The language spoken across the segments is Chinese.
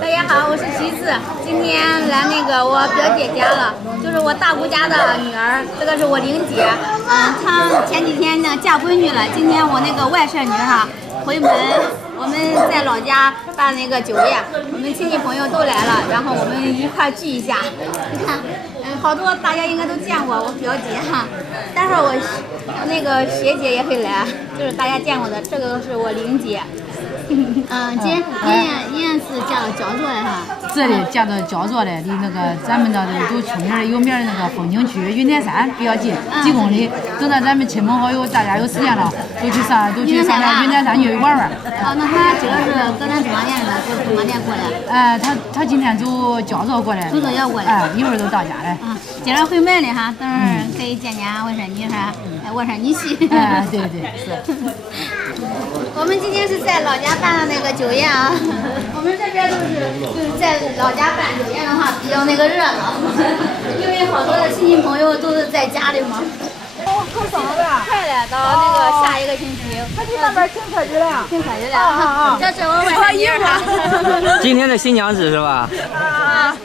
大家好，我是橘子，今天来那个我表姐家了，就是我大姑家的女儿，这个是我玲姐，她前几天呢嫁闺女了，今天我那个外甥女哈回门，我们在老家办那个酒宴，我们亲戚朋友都来了，然后我们一块聚一下，你看，好多大家应该都见过我表姐哈，待会儿我那个学姐也会来，就是大家见过的，这个是我玲姐。姐，您是嫁到焦作的哈？这里嫁到焦作的，离那个咱们那都出名有名的那个风景区云台山比较近，几公里。等到咱们亲朋好友大家有时间了，都去上那云台山去玩玩。那他这个是搁咱中马店的，搁中马店过来。他今天走焦作过来。走作要过来。一会儿都到家了。今儿回门了哈，等会儿可以见见外甥女哈，外甥女婿。对是。我们今天是在老家办的那个酒宴啊，我们这边就是在老家办酒宴的话比较那个热闹，因为好多的亲戚朋友都是在家里嘛。可爽了，快了，到那个下一个星期。他去那边请客去了，请客去了。这是我外甥女哈。今天的新娘子是吧？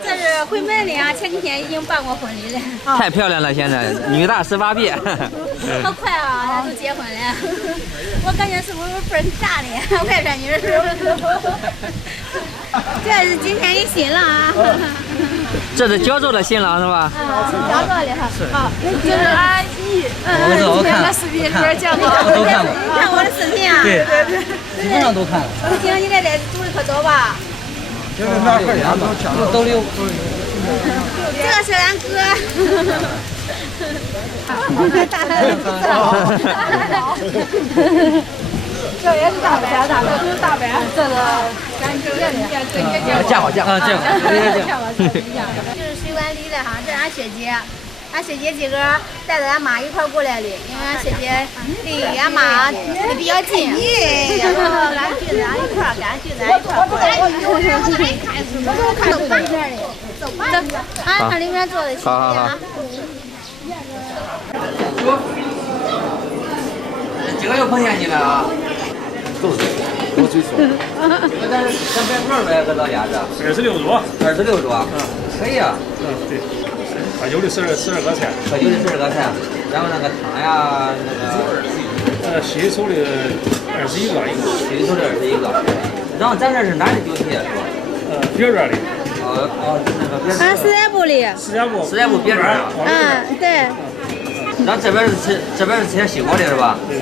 这是回门的啊，前几天已经办过婚礼了。太漂亮了，现在女大18变。好快啊，她都结婚了。我感觉是不是倍儿大的外甥女是？这是今天的新郎啊。这是焦作的新郎是吧？是焦作的哈。就是阿姨。我看了视频里边讲的，我都看过。你看我的视频啊？对，基本上都看了。行，你得组里可走吧。现在拿块钱都溜。这个是俺哥。这也是大白，都是大白。这个感觉见过。就是水管里的哈，这是俺学姐。俺学姐几个带着俺妈一块过来的，因为俺学姐离俺妈离比较近，然后俺聚在俺一块儿，跟俺聚在俺一块儿过来。看到半边的，走，俺上里面坐的学姐啊。这个又碰见你了啊！都是我最说。咱摆多少呗？搁老家这26桌，26桌，可以啊。对，喝酒的12个菜，喝酒的12个菜，然后那个汤呀，那个洗手的21个，洗手的21个，然后咱这是哪里酒席是吧？边边的。那个边。俺石家埠里。石家埠边边啊。对。然后这边是吃点西瓜的是吧？对。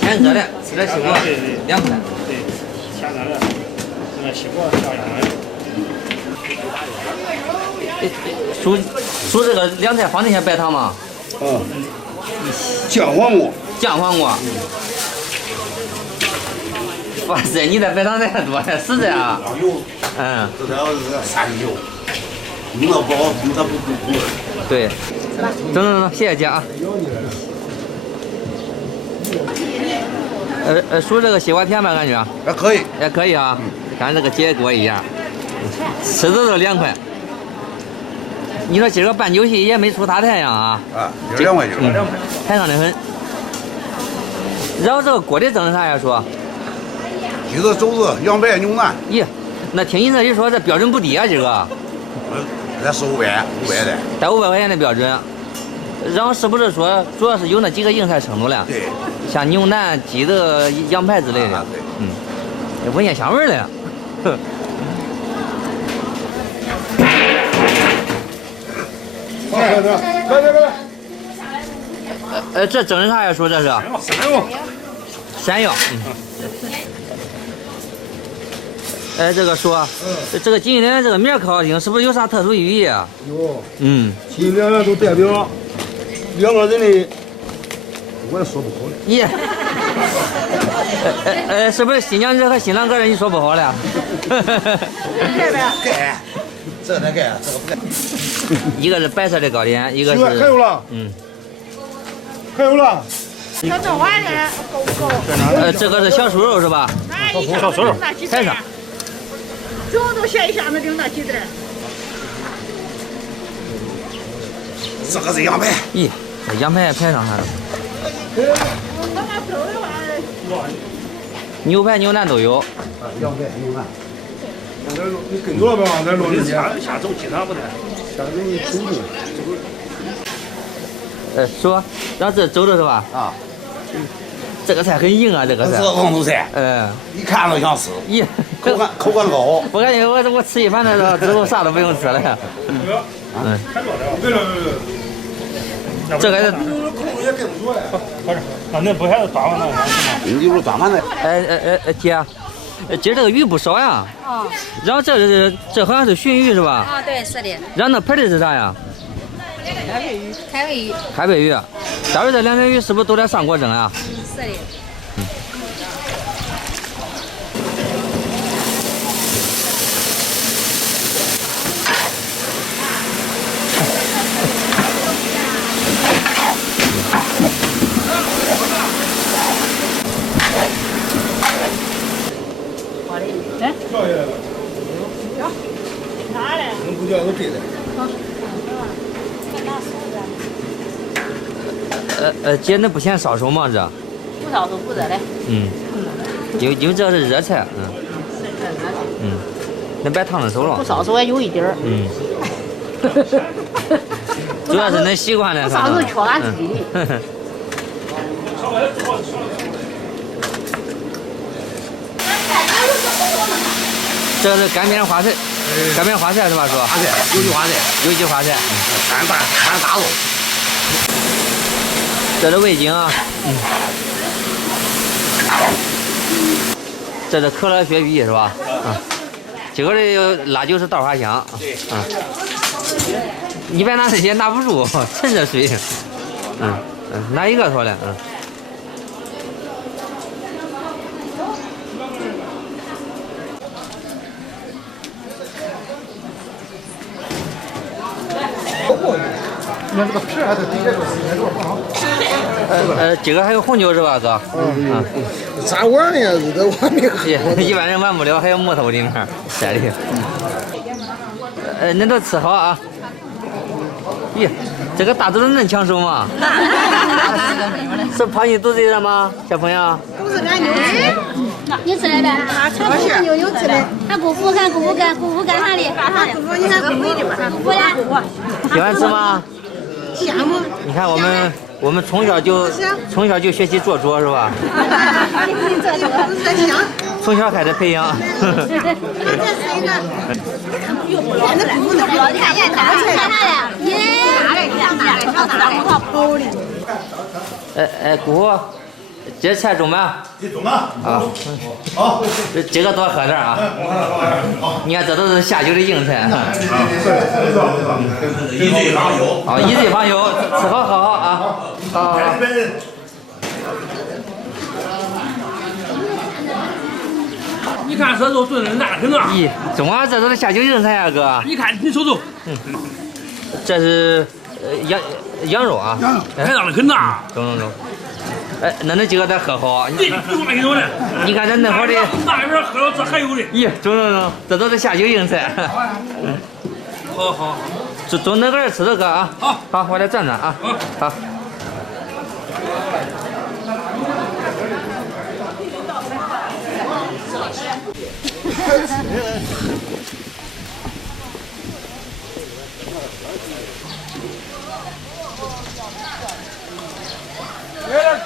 天热的，吃点西瓜，凉快。对，天热的，那个西瓜下凉了。叔这个凉菜放那些白糖吗？姜黄瓜。姜黄瓜。哇塞，你的白糖太多了，是这样。这都是山油，用了不好用它不。对。走，谢谢姐啊。叔这个西瓜甜吧？感觉？可以。也可以啊，跟这个结果一样，吃着都凉快。你说今儿个办酒席也没出大太阳啊？今儿凉快，太阳的很。然后这个锅里蒸的啥呀？叔？鸡子、肘子、羊排、牛腩。咦，那听你这一说，这标准不低啊，今儿个。那是500的。带500块钱的标准。然后是不是说主要是有那几个硬菜撑住了？对。像牛腩、鸡子、羊排之类的。闻见香味了。来，这蒸的啥呀？叔，这是？山药。这个叔，这个金莲这个名可好听，是不是有啥特殊寓意啊？有。金莲都代表两个人的，我也说不好了。耶。是不是新娘子和新郎哥的你说不好了？盖，这个盖，这个不盖。一个是白色的糕点，一个是。还有了。还有了。那这玩意儿够。这个是小酥肉是吧？小酥肉，拍上。酒都下一下子领那几袋。这个是羊排。咦，羊排也排上来了。牛排、牛腩都有。羊排、牛腩。你跟着了吧？在落日下周经常不太。下周你收住。说，然后这走的是吧？啊，这个菜很硬啊，这个这菜。是红豆菜，一看都想吃，咦，口感高。我感觉我吃一盘的之后啥都不用吃了呀。嗯。别。这个是。也跟不住嘞。不是，那不还是端完了？你就是端完了。姐，今儿这个鱼不少呀。哦。然后这好像是鲟鱼是吧？啊，对，是的。然后那盆的是啥呀？开背鱼。开背鱼。开背鱼。待会儿这两条鱼是不是都得上锅蒸啊？是的。跳下来了。拿来。能不叫都对的。姐，那不嫌烧手吗？这？不烧手不热嘞。因为这是热菜，那别烫着手了。不烧手也有一点儿。主要是恁习惯了。不烧手缺俺自己。这是干煸花菜，干煸花菜是吧？说花菜，有机花菜，有机花菜。看大肉。这是味精啊。这是可乐雪碧是吧？这个的辣酒是稻花香。一般拿这些拿不住，趁着水。拿一个说的。你看这个皮还得底下个时间多好。这个还有红酒是吧，哥？咋玩呢？这碗没喝。一般人玩不了，还有木头里面塞的。恁都吃好啊。咦，这个大肚子能抢手吗？是跑你肚子里了吗，小朋友？都是俺妞吃的。你吃的呗？全部是妞妞吃的。俺姑父干啥的？姑父，你看姑父的嘛？姑父呀。喜欢吃吗？羡慕。你看我们从小就学习做桌是吧？从小开始培养。这是一个。你看人家吃啥的？姑父，这菜中吗？中了。好。这个多喝点啊。你看这都是下酒的硬菜。一醉方休。好，一醉方休，吃好喝好啊。好。你看这肉炖的烂很啊！咦，中啊，这都是下酒硬菜啊，哥。你看你瞅瞅。这是羊肉啊。太大了很呐。中。那恁几个得喝好。你说的。你看咱那会儿的。大边喝了这还有的。咦，中，这都是下酒硬菜。好。中那个吃这个啊。好，我来转啊。好。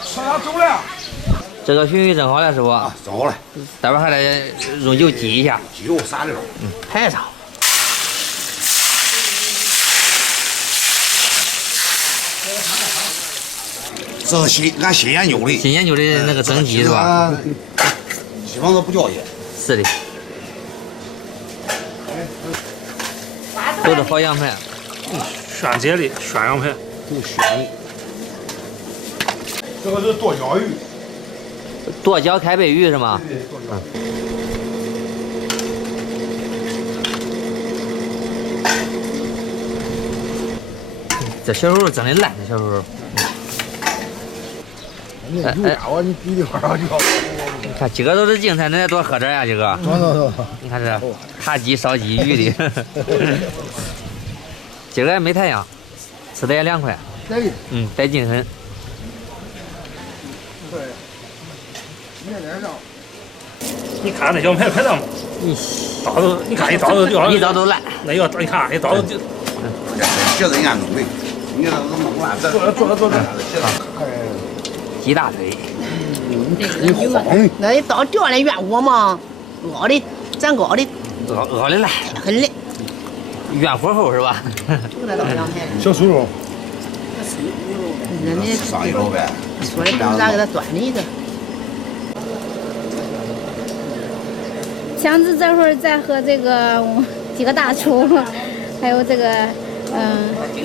吃啥走了？这个鲟鱼蒸好了，师傅。蒸好了。待会儿还得用油激一下。油撒溜。太上。这是俺新研究的。新研究的那个蒸鸡是吧？西方都不叫去。是的。都是好羊排。炫姐的炫羊排。都炫的。这个是剁椒鱼。剁椒开背鱼是吗？这小肉蒸的烂，这小肉。你比的好就。你看几个都是净菜，恁得多喝点呀，这个。你看这扒鸡、烧鸡、鱼的。今儿也没太阳，吃的也凉快。带劲很。对。明天上。你看那小排排档嘛，刀子，你看一刀子就要一刀都烂。那要你看一刀子就。这是人家弄的，你看都弄完，做着。鸡大腿，你晃，那一刀掉的原锅嘛，熬的咱熬的熬的烂，很嘞。原火候是吧？就那刀两排。小酥肉，那你上一手呗。说的都是咋给它端的一个？强子这会儿在和这个几个大厨，还有这个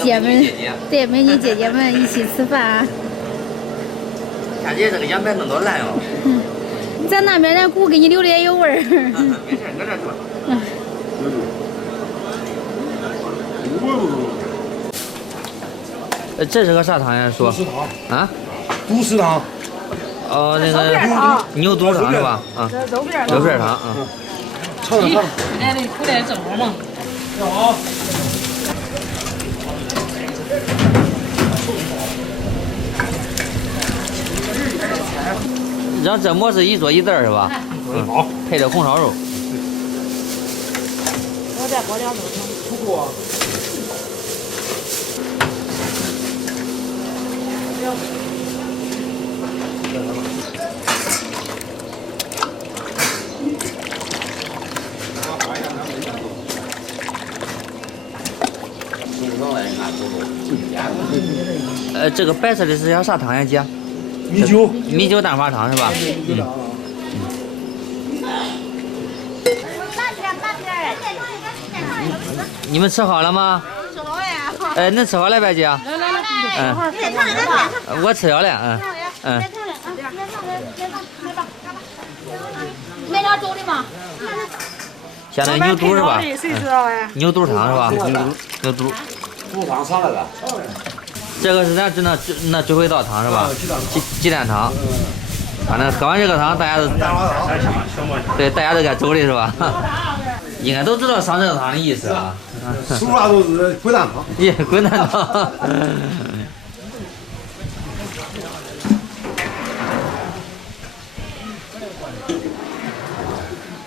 姐们，对美女姐姐们一起吃饭啊。看姐这个羊排弄多烂哟。在那边人姑给你留的也有味儿。没事，搁这说。这是个啥汤呀？说啊？肚丝汤。哦，那个牛肚汤是吧？啊，肉片汤啊。尝尝尝。来的口袋正好嘛。好。让这馍是一桌一袋是吧？好。配着红烧肉。我再包两份。不够啊。这个白色的是叫啥汤呀，姐？米酒蛋花汤是吧？你们吃好了吗？吃好呀。恁吃好了呗，姐？来。我吃了了，买点粥的吗？现在牛肚是吧？谁知道呀？牛肚汤是吧？牛肚。肚汤上来了。这个是咱那最后一道汤是吧？鸡蛋汤。反正喝完这个汤，大家都对，大家都该走的是吧？应该都知道上这个汤的意思啊。俗话都是滚蛋汤。滚蛋汤。